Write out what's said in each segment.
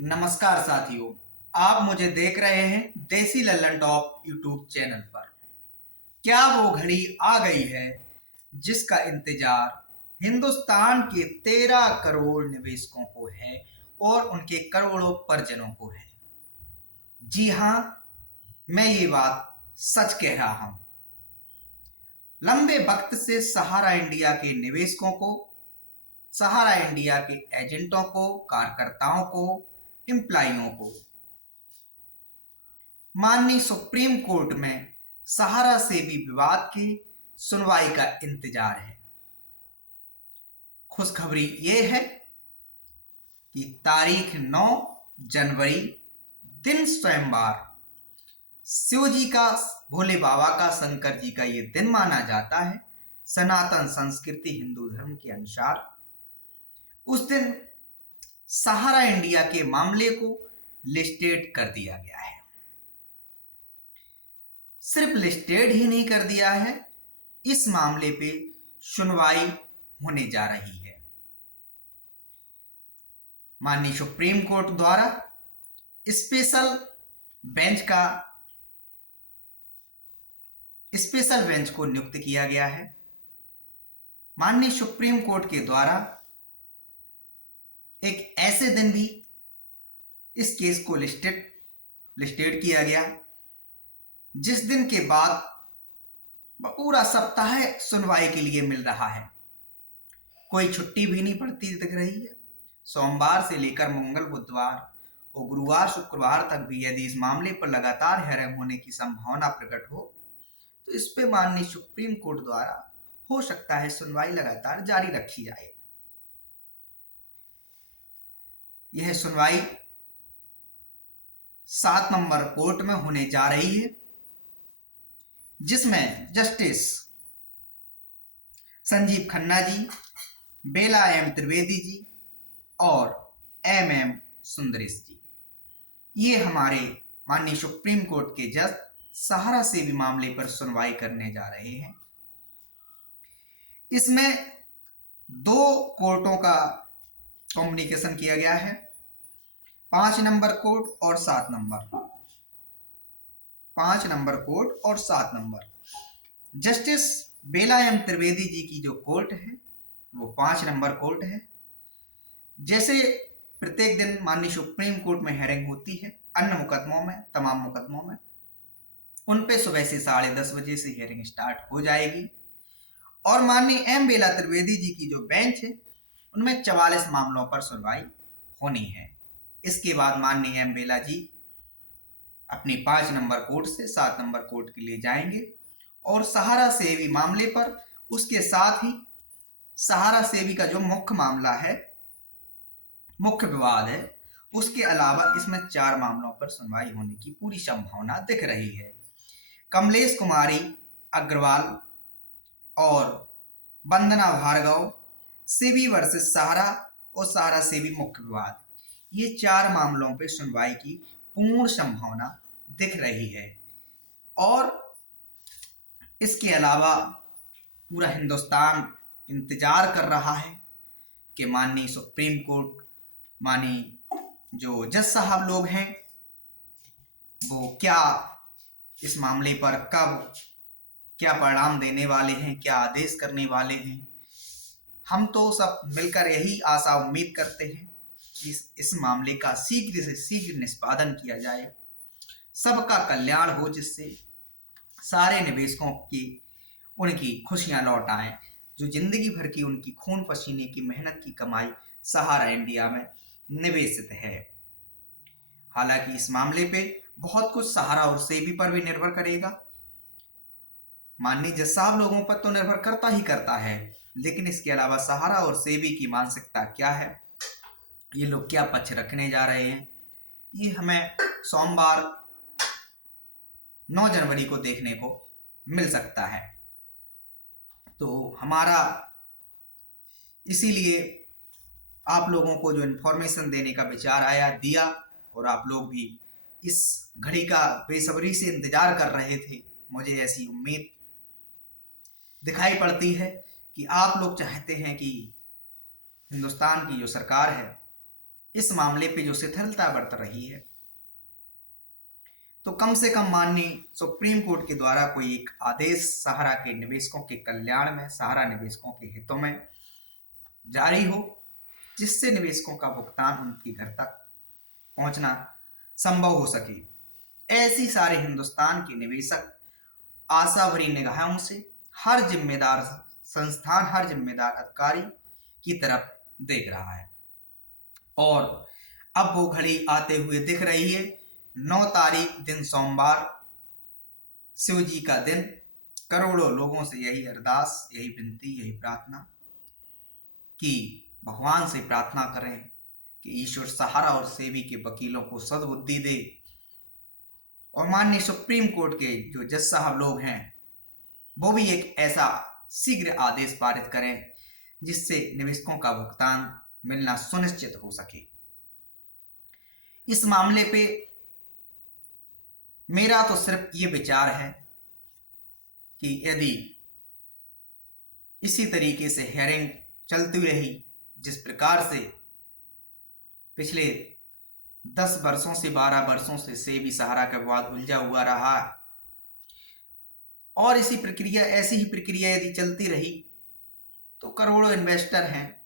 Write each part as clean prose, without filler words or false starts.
नमस्कार साथियों, आप मुझे देख रहे हैं देसी लल्लन टॉप यूट्यूब चैनल पर। क्या वो घड़ी आ गई है जिसका इंतजार हिंदुस्तान के 13 करोड़ निवेशकों को है और उनके करोड़ों परिजनों को है। जी हां, मैं ये बात सच कह रहा हूं। लंबे वक्त से सहारा इंडिया के निवेशकों को, सहारा इंडिया के एजेंटों को, कार्यकर्ताओं को, एम्प्लॉइयों को माननीय सुप्रीम कोर्ट में सहारा से भी विवाद की सुनवाई का इंतजार है। खुशखबरी यह है कि तारीख 9 जनवरी दिन सोमवार, शिव जी का, भोले बाबा का, शंकर जी का ये दिन माना जाता है। सनातन संस्कृति हिंदू धर्म के अनुसार उस दिन सहारा इंडिया के मामले को लिस्टेड कर दिया गया है। सिर्फ लिस्टेड ही नहीं कर दिया है, इस मामले पे सुनवाई होने जा रही है। माननीय सुप्रीम कोर्ट द्वारा स्पेशल बेंच को नियुक्त किया गया है। माननीय सुप्रीम कोर्ट के द्वारा एक ऐसे दिन भी इस केस को लिस्टेड किया गया जिस दिन के बाद पूरा सप्ताह सुनवाई के लिए मिल रहा है। कोई छुट्टी भी नहीं पड़ती दिख रही है। सोमवार से लेकर मंगल, बुधवार और गुरुवार, शुक्रवार तक भी यदि इस मामले पर लगातार हेयरिंग होने की संभावना प्रकट हो तो इस पे माननीय सुप्रीम कोर्ट द्वारा हो सकता है सुनवाई लगातार जारी रखी जाए। यह सुनवाई 7 नंबर कोर्ट में होने जा रही है, जिसमें जस्टिस संजीव खन्ना जी, बेला एम त्रिवेदी जी और MM सुंदरेश जी, ये हमारे माननीय सुप्रीम कोर्ट के जज सहारा से भी मामले पर सुनवाई करने जा रहे हैं। इसमें 2 कोर्टों का कम्युनिकेशन किया गया है, 5 नंबर कोर्ट और 7 नंबर। 5 नंबर कोर्ट और 7 नंबर। जस्टिस बेला एम त्रिवेदी जी की जो कोर्ट है वो 5 नंबर कोर्ट है। जैसे प्रत्येक दिन माननीय सुप्रीम कोर्ट में हेयरिंग होती है अन्य मुकदमों में, तमाम मुकदमों में, उन पे सुबह से 10:30 बजे से हेयरिंग स्टार्ट हो जाएगी। और माननीय M बेला त्रिवेदी जी की जो बेंच है उनमें 44 मामलों पर सुनवाई होनी है। इसके बाद माननीय M बेला जी अपनी 5 नंबर कोर्ट से 7 नंबर कोर्ट के लिए जाएंगे और सहारा सेवी मामले पर, उसके साथ ही सहारा सेवी का जो मुख्य मामला है, मुख्य विवाद है, उसके अलावा इसमें 4 मामलों पर सुनवाई होने की पूरी संभावना दिख रही है। कमलेश कुमारी अग्रवाल और वंदना भार्गव, सेबी वर्सेस सहारा और सहारा सेबी मुख्य विवाद, ये 4 मामलों पर सुनवाई की पूर्ण संभावना दिख रही है। और इसके अलावा पूरा हिंदुस्तान इंतजार कर रहा है कि माननीय सुप्रीम कोर्ट, माननीय जो जज साहब लोग हैं, वो क्या इस मामले पर कब क्या परिणाम देने वाले हैं, क्या आदेश करने वाले हैं। हम तो सब मिलकर यही आशा उम्मीद करते हैं कि इस मामले का शीघ्र से शीघ्र निष्पादन किया जाए, सबका कल्याण हो, जिससे सारे निवेशकों की उनकी खुशियां लौट आए, जो जिंदगी भर की उनकी खून पसीने की मेहनत की कमाई सहारा इंडिया में निवेशित है। हालांकि इस मामले पे बहुत कुछ सहारा और सेबी पर भी निर्भर करेगा, माननीय जज साहब लोगों पर तो निर्भर करता ही करता है, लेकिन इसके अलावा सहारा और सेबी की मानसिकता क्या है, ये लोग क्या पक्ष रखने जा रहे हैं, ये हमें सोमवार 9 जनवरी को देखने को मिल सकता है। तो हमारा इसीलिए आप लोगों को जो इन्फॉर्मेशन देने का विचार आया, दिया, और आप लोग भी इस घड़ी का बेसब्री से इंतजार कर रहे थे। मुझे ऐसी उम्मीद दिखाई पड़ती है कि आप लोग चाहते हैं कि हिंदुस्तान की जो सरकार है इस मामले पे जो शिथिलता बरत रही है, तो कम से कम माननीय सुप्रीम कोर्ट के द्वारा कोई एक आदेश सहारा के निवेशकों के कल्याण में, सहारा निवेशकों के हितों में जारी हो, जिससे निवेशकों का भुगतान उनके घर तक पहुंचना संभव हो सके। ऐसी सारे हिंदुस्तान के निवेशक आशा भरी निगाहों से हर जिम्मेदार संस्थान, हर जिम्मेदार अधिकारी की तरफ देख रहा है। और अब वो घड़ी आते हुए दिख रही है। 9 तारीख दिन सोमवार, शिव जी का दिन। करोड़ों लोगों से यही अरदास, यही विनती, यही प्रार्थना कि भगवान से प्रार्थना करें कि ईश्वर सहारा और सेबी के वकीलों को सद्बुद्धि दे, और माननीय सुप्रीम कोर्ट के जो जज साहब लोग हैं वो भी एक ऐसा शीघ्र आदेश पारित करें जिससे निवेशकों का भुगतान मिलना सुनिश्चित हो सके। इस मामले पे मेरा तो सिर्फ ये विचार है कि यदि इसी तरीके से हेयरिंग चलती रही, जिस प्रकार से पिछले 10 वर्षों से 12 वर्षों से सेबी सहारा का विवाद उलझा हुआ रहा, और ऐसी ही प्रक्रिया यदि चलती रही, तो करोड़ों इन्वेस्टर हैं,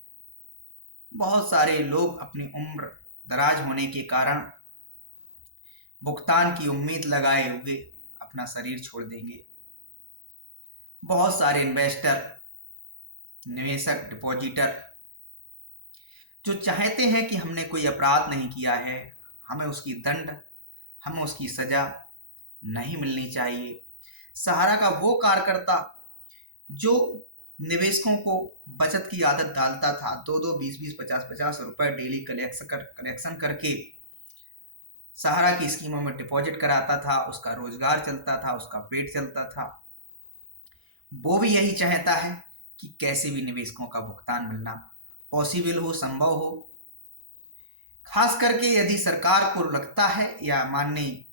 बहुत सारे लोग अपनी उम्र दराज होने के कारण भुगतान की उम्मीद लगाए हुए अपना शरीर छोड़ देंगे। बहुत सारे इन्वेस्टर, निवेशक, डिपॉजिटर जो चाहते हैं कि हमने कोई अपराध नहीं किया है, हमें उसकी सजा नहीं मिलनी चाहिए। सहारा का वो कार्यकर्ता जो निवेशकों को बचत की आदत डालता था, 2-2, 20-20, 50-50 रुपए डेली कलेक्शन करके सहारा की स्कीमों में डिपॉजिट कराता था, उसका रोजगार चलता था, उसका पेट चलता था, वो भी यही चाहता है कि कैसे भी निवेशकों का भुगतान मिलना पॉसिबल हो, संभव हो। खास करके यदि सरकार को लगता है, या माननीय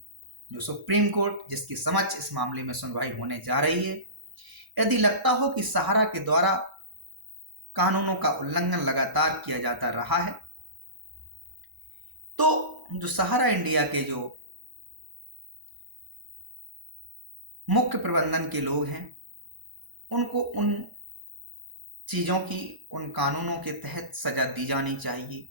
जो सुप्रीम कोर्ट जिसके समक्ष इस मामले में सुनवाई होने जा रही है, यदि लगता हो कि सहारा के द्वारा कानूनों का उल्लंघन लगातार किया जाता रहा है, तो जो सहारा इंडिया के जो मुख्य प्रबंधन के लोग हैं उनको उन चीज़ों की, उन कानूनों के तहत सजा दी जानी चाहिए,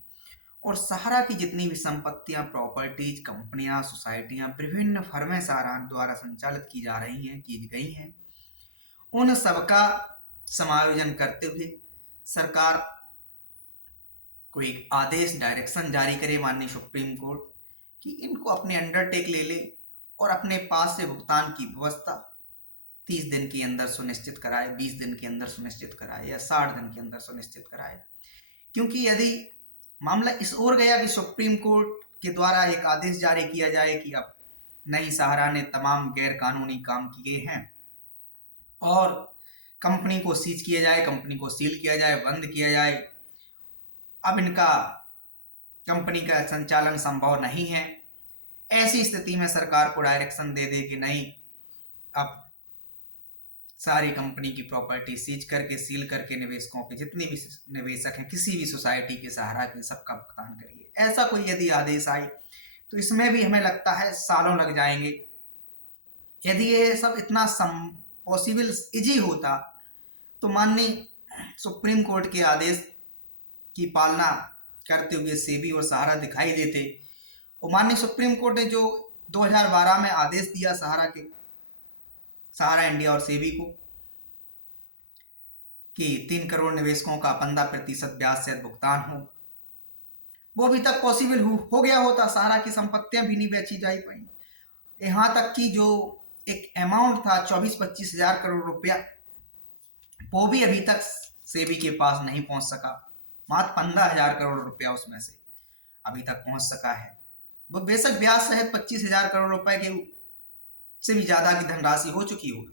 और सहारा की जितनी भी संपत्तियां, प्रॉपर्टीज, कंपनियां, सोसाइटियां, विभिन्न फर्में सहारा द्वारा संचालित की गई हैं, उन सबका समायोजन करते हुए सरकार को एक आदेश, डायरेक्शन जारी करे माननीय सुप्रीम कोर्ट कि इनको अपने अंडरटेक ले ले और अपने पास से भुगतान की व्यवस्था 30 दिन के अंदर सुनिश्चित कराए, 20 दिन के अंदर सुनिश्चित कराए, या 60 दिन के अंदर सुनिश्चित कराए। क्योंकि यदि मामला इस ओर गया कि सुप्रीम कोर्ट के द्वारा एक आदेश जारी किया जाए कि अब नहीं, सहारा ने तमाम गैर कानूनी काम किए हैं और कंपनी को सीज किया जाए, कंपनी को सील किया जाए, बंद किया जाए, अब इनका कंपनी का संचालन संभव नहीं है, ऐसी स्थिति में सरकार को डायरेक्शन दे दे कि नहीं, अब सारी कंपनी की प्रॉपर्टी सीज करके, सील करके निवेशकों के जितने भी निवेशक हैं किसी भी सोसाइटी के, सहारा के, सबका भुगतान करिए। ऐसा कोई यदि आदेश आए तो इसमें भी हमें लगता है सालों लग जाएंगे। यदि ये सब इतना पॉसिबल इजी होता तो माननीय सुप्रीम कोर्ट के आदेश की पालना करते हुए सेबी और सहारा दिखाई देते। और माननीय सुप्रीम कोर्ट ने जो 2012 में आदेश दिया सहारा इंडिया और सेबी को कि 3 करोड़ निवेशकों का 15% ब्याज सहित भुगतान हो, वो अभी तक पॉसिबल हो गया होता, सहारा की संपत्तियां भी नहीं बेची जा पाई। यहां तक कि जो एक अमाउंट था 24-25 हजार करोड़ रुपया, वो भी अभी तक सेबी के पास नहीं पहुंच सका। मात्र 15,000 करोड़ रुपया उसमें से अभी तक पहुंच सका है। वो बेशक ब्याज सहित 25,000 करोड़ रुपए के से भी ज्यादा की धनराशि हो चुकी होगी,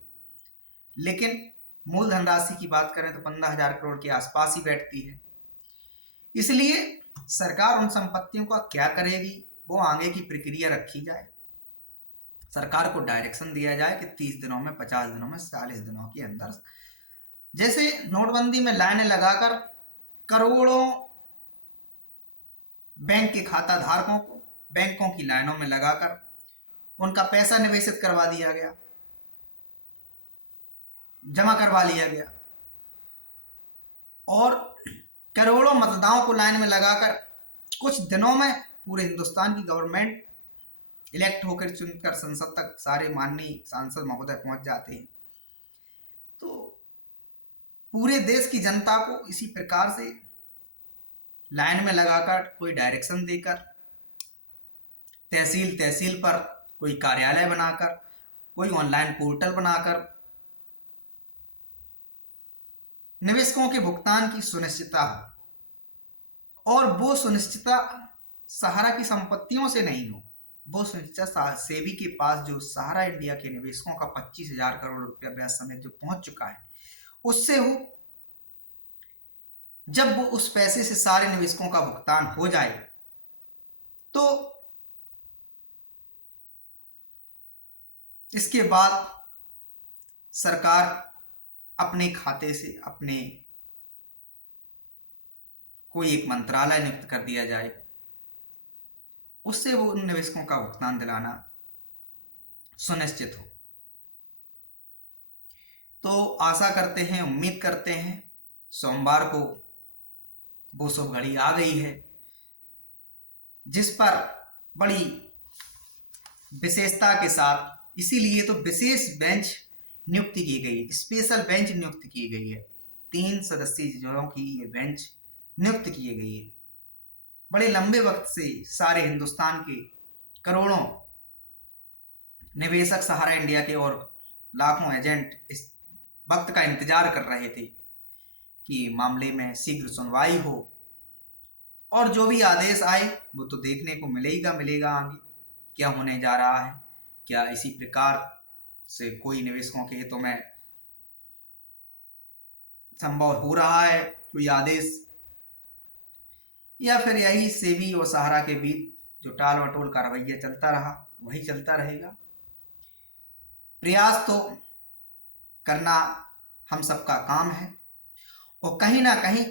लेकिन मूल धनराशि की बात करें तो 15,000 करोड़ के आसपास ही बैठती है। इसलिए सरकार उन संपत्तियों का क्या करेगी, वो आगे की प्रक्रिया रखी जाए। सरकार को डायरेक्शन दिया जाए कि 30 दिनों में, 50 दिनों में, 40 दिनों के अंदर, जैसे नोटबंदी में लाइनें लगाकर करोड़ों बैंक के खाता धारकों को बैंकों की लाइनों में लगाकर उनका पैसा निवेशित करवा दिया गया, जमा करवा लिया गया और करोड़ों मतदाताओं को लाइन में लगाकर कुछ दिनों में पूरे हिंदुस्तान की गवर्नमेंट इलेक्ट होकर चुनकर संसद तक सारे माननीय सांसद महोदय पहुंच जाते हैं। तो पूरे देश की जनता को इसी प्रकार से लाइन में लगाकर, कोई डायरेक्शन देकर, तहसील तहसील पर कोई कार्यालय बनाकर, कोई ऑनलाइन पोर्टल बनाकर निवेशकों के भुगतान की सुनिश्चितता हो, और वो सुनिश्चितता सहारा की संपत्तियों से नहीं हो, वो सुनिश्चितता सेबी के पास जो सहारा इंडिया के निवेशकों का 25,000 करोड़ रुपया ब्याज समेत जो पहुंच चुका है उससे हो। जब वो उस पैसे से सारे निवेशकों का भुगतान हो जाए तो इसके बाद सरकार अपने खाते से अपने कोई एक मंत्रालय नियुक्त कर दिया जाए, उससे वो उन निवेशकों का भुगतान दिलाना सुनिश्चित हो। तो आशा करते हैं, उम्मीद करते हैं सोमवार को वो शुभ घड़ी आ गई है जिस पर बड़ी विशेषता के साथ, इसीलिए तो विशेष बेंच नियुक्ति की गई, स्पेशल बेंच नियुक्त की गई है। 3 सदस्यीय जजों की ये बेंच नियुक्त की गई है। बड़े लंबे वक्त से सारे हिंदुस्तान के करोड़ों निवेशक सहारा इंडिया के और लाखों एजेंट इस वक्त का इंतजार कर रहे थे कि मामले में शीघ्र सुनवाई हो और जो भी आदेश आए वो तो देखने को मिलेगा आगे क्या होने जा रहा है। क्या इसी प्रकार से कोई निवेशकों के हितों में संभव हो रहा है कोई आदेश, या फिर यही सेबी और सहारा के बीच जो टाल मटोल का रवैया चलता रहा वही चलता रहेगा। प्रयास तो करना हम सबका काम है और कहीं ना कहीं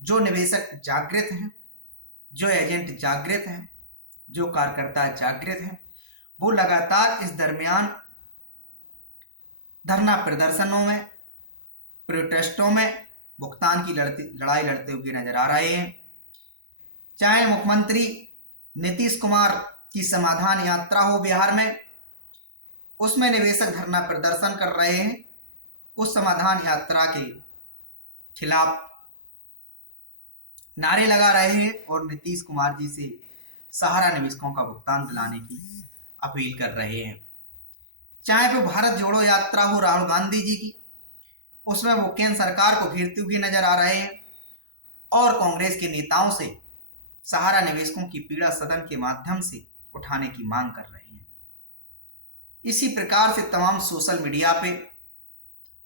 जो निवेशक जागृत हैं, जो एजेंट जागृत हैं, जो कार्यकर्ता जागृत हैं, वो लगातार इस दरमियान धरना प्रदर्शनों में, प्रोटेस्टों में भुगतान की लड़ाई लड़ते हुए नजर आ रहे हैं। चाहे मुख्यमंत्री नीतीश कुमार की समाधान यात्रा हो बिहार में, उसमें निवेशक धरना प्रदर्शन कर रहे हैं, उस समाधान यात्रा के खिलाफ नारे लगा रहे हैं और नीतीश कुमार जी से सहारा निवेशकों का भुगतान दिलाने की अपील कर रहे हैं। चाहे वो भारत जोड़ो यात्रा हो राहुल गांधी जी की, उसमें वो केंद्र सरकार को घेरते हुए नजर आ रहे हैं और कांग्रेस के नेताओं से सहारा निवेशकों की पीड़ा सदन के माध्यम से उठाने की मांग कर रहे हैं। इसी प्रकार से तमाम सोशल मीडिया पे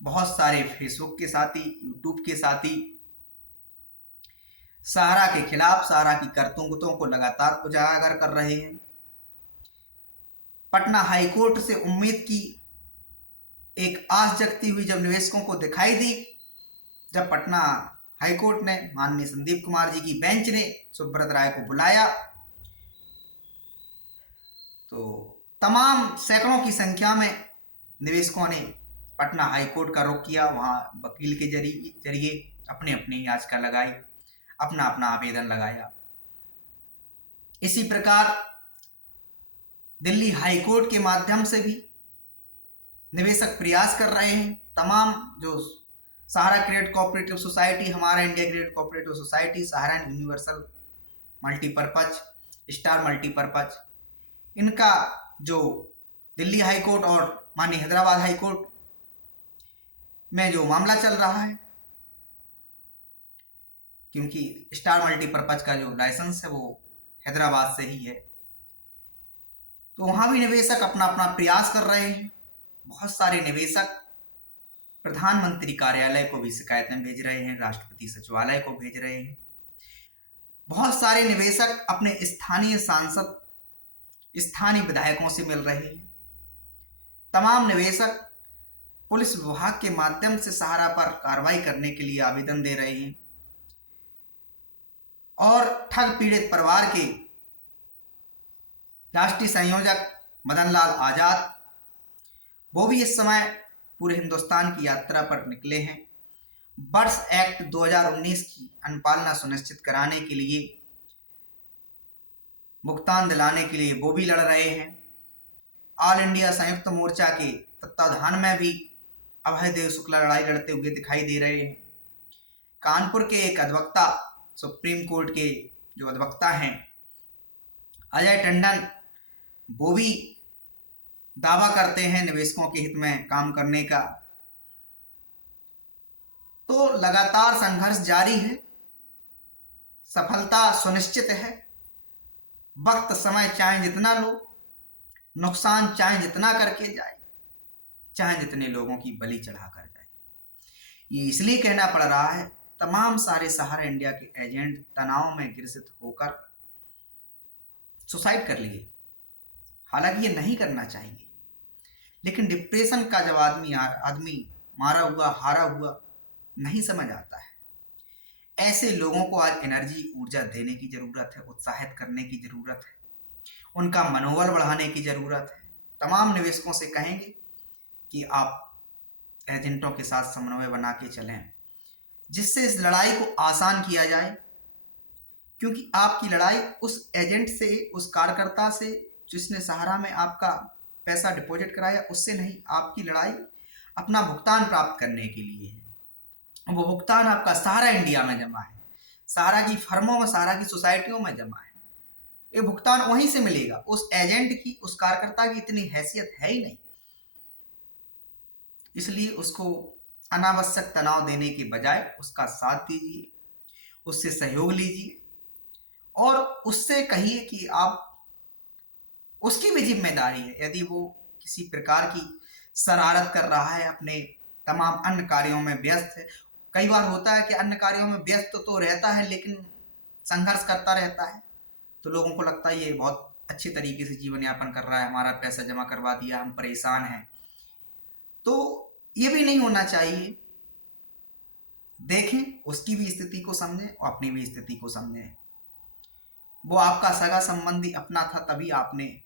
बहुत सारे फेसबुक के साथी, यूट्यूब के साथी सहारा के खिलाफ, सहारा की करतूतों को लगातार उजागर कर रहे हैं। पटना हाईकोर्ट से उम्मीद की एक आस जगती हुई जब निवेशकों को दिखाई दी, जब पटना हाईकोर्ट ने, माननीय संदीप कुमार जी की बेंच ने सुब्रत राय को बुलाया, तो तमाम सैकड़ों की संख्या में निवेशकों ने पटना हाईकोर्ट का रुख किया। वहां वकील के जरिए अपने अपनी याचिका लगाई, अपना अपना आवेदन लगाया। इसी प्रकार दिल्ली हाईकोर्ट के माध्यम से भी निवेशक प्रयास कर रहे हैं। तमाम जो सहारा क्रेडिट कोऑपरेटिव सोसाइटी, हमारा इंडिया क्रेडिट कोऑपरेटिव सोसाइटी, सहारा यूनिवर्सल मल्टीपर्पज, स्टार मल्टीपर्पज, इनका जो दिल्ली हाईकोर्ट और माननीय हैदराबाद हाईकोर्ट में जो मामला चल रहा है, क्योंकि स्टार मल्टीपर्पज का जो लाइसेंस है वो हैदराबाद से ही है, तो वहां भी निवेशक अपना अपना प्रयास कर रहे हैं। बहुत सारे निवेशक प्रधानमंत्री कार्यालय को भी शिकायतें भेज रहे हैं, राष्ट्रपति सचिवालय को भेज रहे हैं। बहुत सारे निवेशक अपने स्थानीय सांसद, स्थानीय विधायकों से मिल रहे हैं। तमाम निवेशक पुलिस विभाग के माध्यम से सहारा पर कार्रवाई करने के लिए आवेदन दे रहे हैं। और ठग पीड़ित परिवार के राष्ट्रीय संयोजक मदन लाल आजाद, वो भी इस समय पूरे हिंदुस्तान की यात्रा पर निकले हैं। वर्ष एक्ट 2019 की अनुपालना सुनिश्चित कराने के लिए, भुगतान दिलाने के लिए वो भी लड़ रहे हैं। ऑल इंडिया संयुक्त मोर्चा के तत्वाधान में भी अभय देव शुक्ला लड़ाई लड़ते हुए दिखाई दे रहे हैं। कानपुर के एक अधिवक्ता, सुप्रीम कोर्ट के जो अधिवक्ता हैं अजय टंडन, वो भी दावा करते हैं निवेशकों के हित में काम करने का। तो लगातार संघर्ष जारी है, सफलता सुनिश्चित है। वक्त समय चाहे जितना लो, नुकसान चाहे जितना करके जाए, चाहे जितने लोगों की बलि चढ़ा कर जाए। ये इसलिए कहना पड़ रहा है, तमाम सारे सहारा इंडिया के एजेंट तनाव में ग्रसित होकर सुसाइड कर लिए। हालांकि ये नहीं करना चाहिए, लेकिन डिप्रेशन का जब आदमी मारा हुआ, हारा हुआ नहीं समझ आता है, ऐसे लोगों को आज एनर्जी, ऊर्जा देने की जरूरत है, उत्साहित करने की जरूरत है, उनका मनोबल बढ़ाने की जरूरत है। तमाम निवेशकों से कहेंगे कि आप एजेंटों के साथ समन्वय बना के चलें, जिससे इस लड़ाई को आसान किया जाए। क्योंकि आपकी लड़ाई उस एजेंट से, उस कार्यकर्ता से जिसने सहारा में आपका पैसा डिपॉजिट कराया, उससे नहीं। आपकी लड़ाई अपना भुगतान प्राप्त करने के लिए है। वो भुगतान आपका सहारा इंडिया में जमा है, सहारा की फर्मों में, सहारा की सोसाइटियों में जमा है। ये भुगतान वहीं से मिलेगा। उस एजेंट की, उस कार्यकर्ता की इतनी हैसियत है ही नहीं, इसलिए उसको अनावश्यक तनाव देने के बजाय उसका साथ दीजिए, उससे सहयोग लीजिए और उससे कहिए कि आप, उसकी भी जिम्मेदारी है। यदि वो किसी प्रकार की शरारत कर रहा है, अपने तमाम अन्य कार्यों में व्यस्त है, कई बार होता है कि अन्य कार्यों में व्यस्त तो रहता है लेकिन संघर्ष करता रहता है, तो लोगों को लगता है ये बहुत अच्छे तरीके से जीवन यापन कर रहा है, हमारा पैसा जमा करवा दिया, हम परेशान हैं। तो ये भी नहीं होना चाहिए। देखें, उसकी भी स्थिति को समझें और अपनी भी स्थिति को समझें। वो आपका सगा संबंधी अपना था, तभी आपने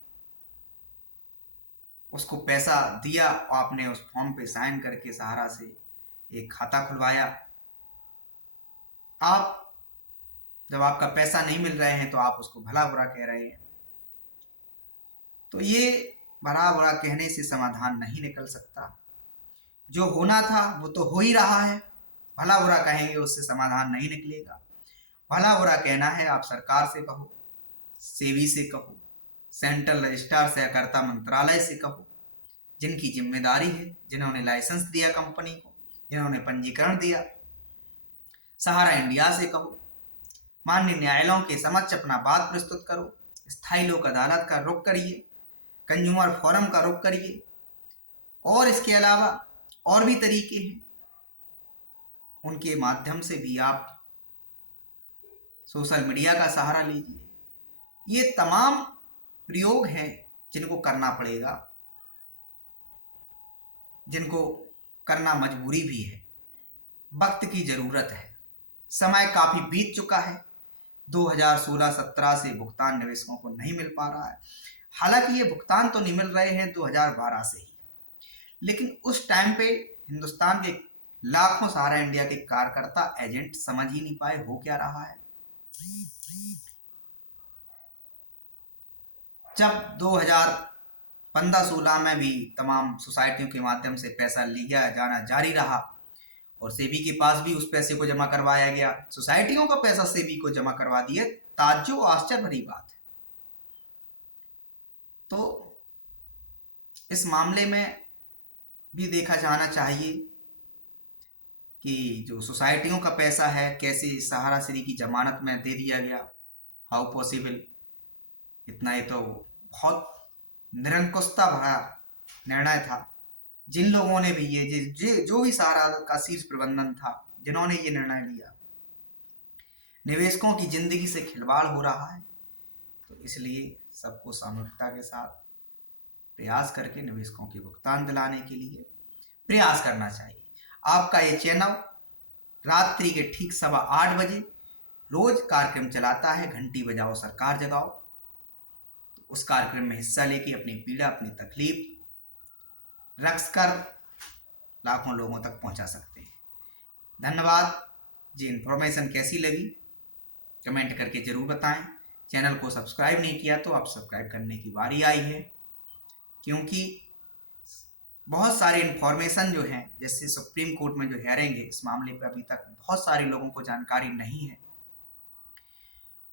उसको पैसा दिया और आपने उस फॉर्म पे साइन करके सहारा से एक खाता खुलवाया। आप जब आपका पैसा नहीं मिल रहे हैं तो आप उसको भला बुरा कह रहे हैं। तो ये भला बुरा कहने से समाधान नहीं निकल सकता। जो होना था वो तो हो ही रहा है, भला बुरा कहेंगे उससे समाधान नहीं निकलेगा। भला बुरा कहना है, आप सरकार से कहो, सेबी से कहो, सेंट्रल रजिस्ट्रार सहकारिता मंत्रालय से कहो, जिनकी जिम्मेदारी है, जिन्होंने लाइसेंस दिया कंपनी को, जिन्होंने पंजीकरण दिया। सहारा इंडिया से कहो, माननीय न्यायालयों के समक्ष अपना बात प्रस्तुत करो, स्थायी लोक अदालत का रुख करिए, कंज्यूमर फोरम का रुख करिए, और इसके अलावा और भी तरीके हैं, उनके माध्यम से भी आप सोशल मीडिया का सहारा लीजिए। ये तमाम प्रयोग हैं जिनको करना पड़ेगा, जिनको करना मजबूरी भी है। वक्त की जरूरत है, समय काफी बीत चुका है। 2016-17 से भुगतान निवेशकों को नहीं मिल पा रहा है। हालांकि ये भुगतान तो नहीं मिल रहे हैं 2012 से ही, लेकिन उस टाइम पे हिंदुस्तान के लाखों सहारा इंडिया के कार्यकर्ता, एजेंट समझ ही नहीं पाए हो क्या रहा है। जब 2015-16 में भी तमाम सोसाइटियों के माध्यम से पैसा लिया जाना जारी रहा और सेबी के पास भी उस पैसे को जमा करवाया गया, सोसाइटियों का पैसा सेबी को जमा करवा दिया, ताज्जुब आश्चर्य भरी बात है। तो इस मामले में भी देखा जाना चाहिए कि जो सोसाइटियों का पैसा है कैसे सहारा श्री की जमानत में दे दिया गया, हाउ पॉसिबल। इतना ही तो बहुत निरंकुशता भरा निर्णय था। जिन लोगों ने भी ये जो भी सहारा का शीर्ष प्रबंधन था, जिन्होंने ये निर्णय लिया, निवेशकों की जिंदगी से खिलवाड़ हो रहा है। तो इसलिए सबको सामूहिकता के साथ प्रयास करके निवेशकों के भुगतान दिलाने के लिए प्रयास करना चाहिए। आपका ये चैनल रात्रि के ठीक 8:15 बजे रोज कार्यक्रम चलाता है, घंटी बजाओ सरकार जगाओ। तो उस कार्यक्रम में हिस्सा लेके अपनी पीड़ा, अपनी तकलीफ रख कर लाखों लोगों तक पहुंचा सकते हैं। धन्यवाद। जी इन्फॉर्मेशन कैसी लगी कमेंट करके जरूर बताएं। चैनल को सब्सक्राइब नहीं किया तो आप सब्सक्राइब करने की बारी आई है, क्योंकि बहुत सारे इन्फॉर्मेशन जो हैं, जैसे सुप्रीम कोर्ट में जो हेयरिंग है इस मामले पर अभी तक बहुत सारे लोगों को जानकारी नहीं है,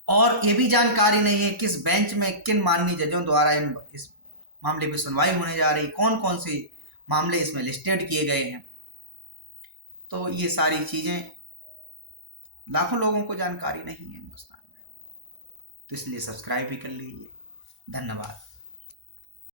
और ये भी जानकारी नहीं है किस बेंच में किन माननीय जजों द्वारा इस मामले पर सुनवाई होने जा रही, कौन कौन से मामले इसमें लिस्टेड किए गए हैं। तो ये सारी चीजें लाखों लोगों को जानकारी नहीं है हिंदुस्तान में, तो इसलिए सब्सक्राइब भी कर लीजिए। धन्यवाद।